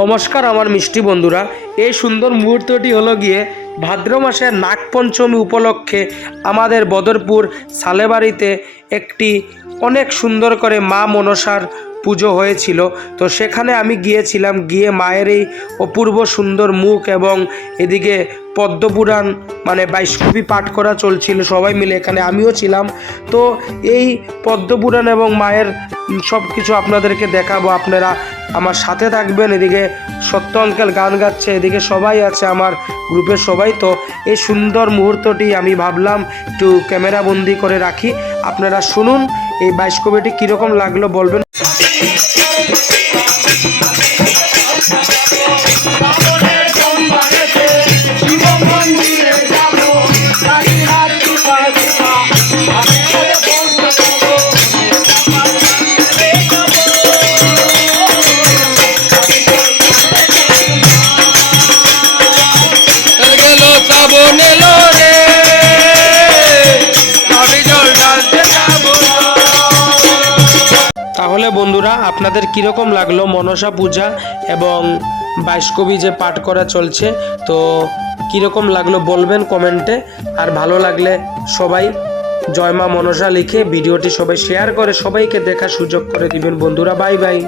নমস্কার আমার মিষ্টি বন্ধুরা, এই সুন্দর মুহূর্তটি হলো গিয়ে ভাদ্র মাসের নাগপঞ্চমী উপলক্ষে আমাদের বদরপুর সালেবাড়িতে একটি অনেক সুন্দর করে মা মনসার পুজো হয়েছিল। তো সেখানে আমি গিয়েছিলাম, গিয়ে মায়ের এই অপূর্ব সুন্দর মুখ এবং এদিকে পদ্মপুরাণ মানে বাইশকবি পাঠ করা চলছিল সবাই মিলে, এখানে আমিও ছিলাম। তো এই পদ্মপুরাণ এবং মায়ের সব কিছু আপনাদেরকে দেখাবো। আপনারা আমার সাথে থাকবেন। এদিকে সত্য অঙ্কেল গান গাচ্ছে, এদিকে সবাই আছে আমার গ্রুপের সবাই। তো এই সুন্দর মুহূর্তটি আমি ভাবলাম একটু ক্যামেরা বন্দি করে রাখি। আপনারা শুনুন, এই বাইশকবিটি কীরকম লাগল বলবেন। তাহলে বন্ধুরা, আপনাদের কীরকম লাগল মনসা পূজা এবং বাইশকবি যে পাঠ করা চলছে? তো কীরকম লাগল বলবেন কমেন্টে। আর ভালো লাগলে সবাই জয় মা মনসা লিখে ভিডিওটি সবাই শেয়ার করে সবাইকে দেখার সুযোগ করে দিবেন। বন্ধুরা, বাই বাই।